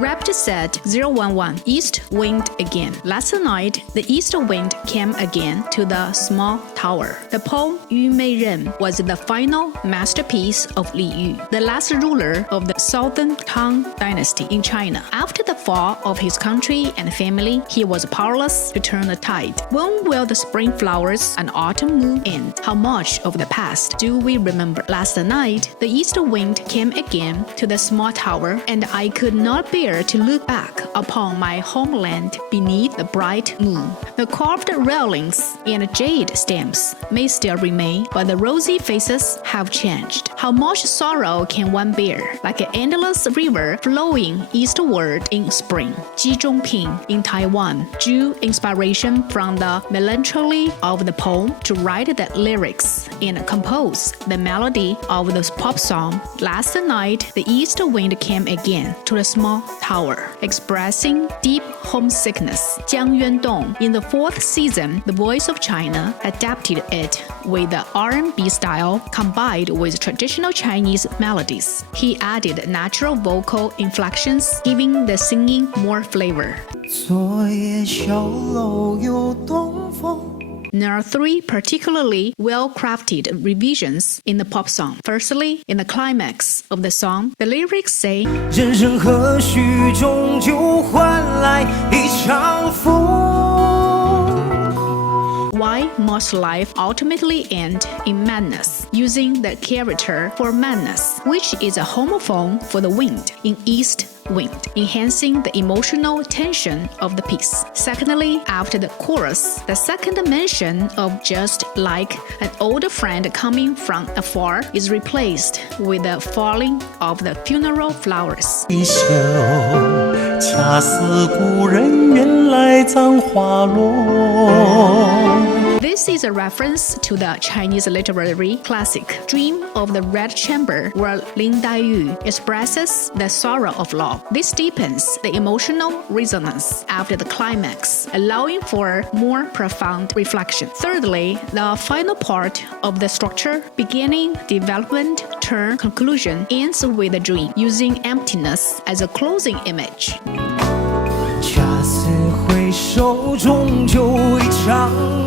Raptor said 011 East wind again. Last night, the east wind came again to the small tower. The poem Yu Mei Ren was the final masterpiece of Li Yu, the last ruler of the Southern Tang Dynasty in China. After the fall of his country and family, he was powerless to turn the tide. When will the spring flowers and autumn moon end? How much of the past do we remember? Last night, the east wind came again to the small tower, and I could not bear to look back upon my homeland beneath the bright moon. The carved railings and jade stamps may still remain, but the rosy faces have changed. How much sorrow can one bear? Like an endless river flowing eastward in spring. Ji Zhongping in Taiwan drew inspiration from the melancholy of the poem to write the lyrics and compose the melody of the pop song. Last night, the east wind came again to the small tower, expressing deep homesickness. Jiang Yuandong, in the fourth season, The Voice of China, adapted it with the R&B style combined with traditional Chinese melodies. He added natural vocal inflections, giving the singing more flavor. There are three particularly well-crafted revisions in the pop song. Firstly, in the climax of the song, the lyrics say, 人生何须终究换来一场风 Why must life ultimately end in madness? Using the character for madness, which is a homophone for the wind in east wind, enhancing the emotional tension of the piece. Secondly, after the chorus, the second mention of just like an older friend coming from afar is replaced with the falling of the funeral flowers. 一宿恰似故人远来葬花落 This is a reference to the Chinese literary classic Dream of the Red Chamber, where Lin Daiyu expresses the sorrow of love. This deepens the emotional resonance after the climax, allowing for more profound reflection. Thirdly, the final part of the structure, beginning, development, turn, conclusion, ends with a dream, using emptiness as a closing image. 恰似回首终究一场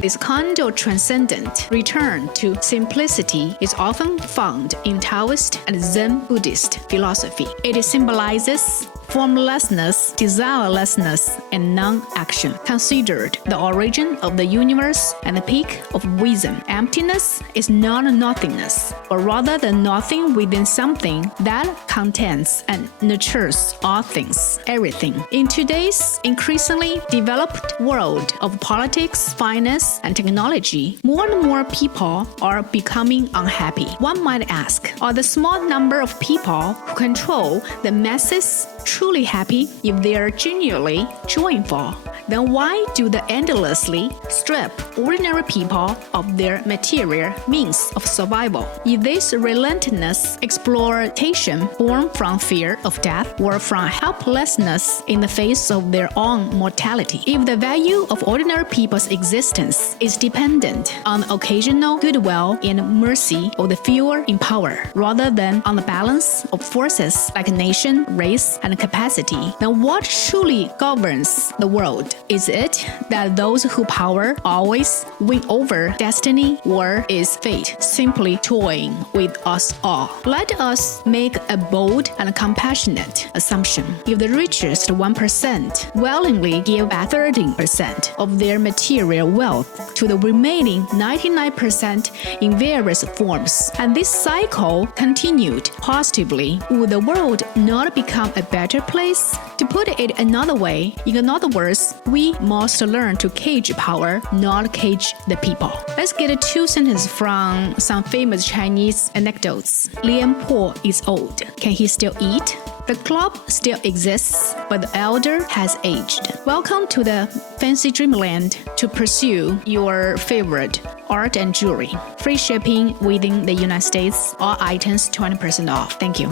This kind of transcendent return to simplicity is often found in Taoist and Zen Buddhist philosophy. It symbolizes formlessness, desirelessness, and non-action. Considered the origin of the universe and the peak of wisdom, emptiness is not nothingness, but rather the nothing within something that contains and nurtures all things, everything. In today's increasingly developed world of politics, finance, and technology, more and more people are becoming unhappy. One might ask, are the small number of people who control the masses truly happy? If they are genuinely joyful, then why do they endlessly strip ordinary people of their material means of survival? Is this relentless exploitation born from fear of death or from helplessness in the face of their own mortality? If the value of ordinary people's existence is dependent on the occasional goodwill and mercy of the fewer in power, rather than on the balance of forces like nation, race, and capacity, then what truly governs the world? Is it that those who power always win over destiny, or is fate simply toying with us all? Let us make a bold and compassionate assumption. If the richest 1% willingly give back 13% of their material wealth to the remaining 99% in various forms, and this cycle continued positively, would the world not become a better place? To put it another way, in other words, we must learn to cage power, not cage the people. Let's get two sentences from some famous Chinese anecdotes. Lian Po is old. Can he still eat? The club still exists, but the elder has aged. Welcome to the fancy dreamland to pursue your favorite art and jewelry. Free shipping within the United States. All items 20% off. Thank you.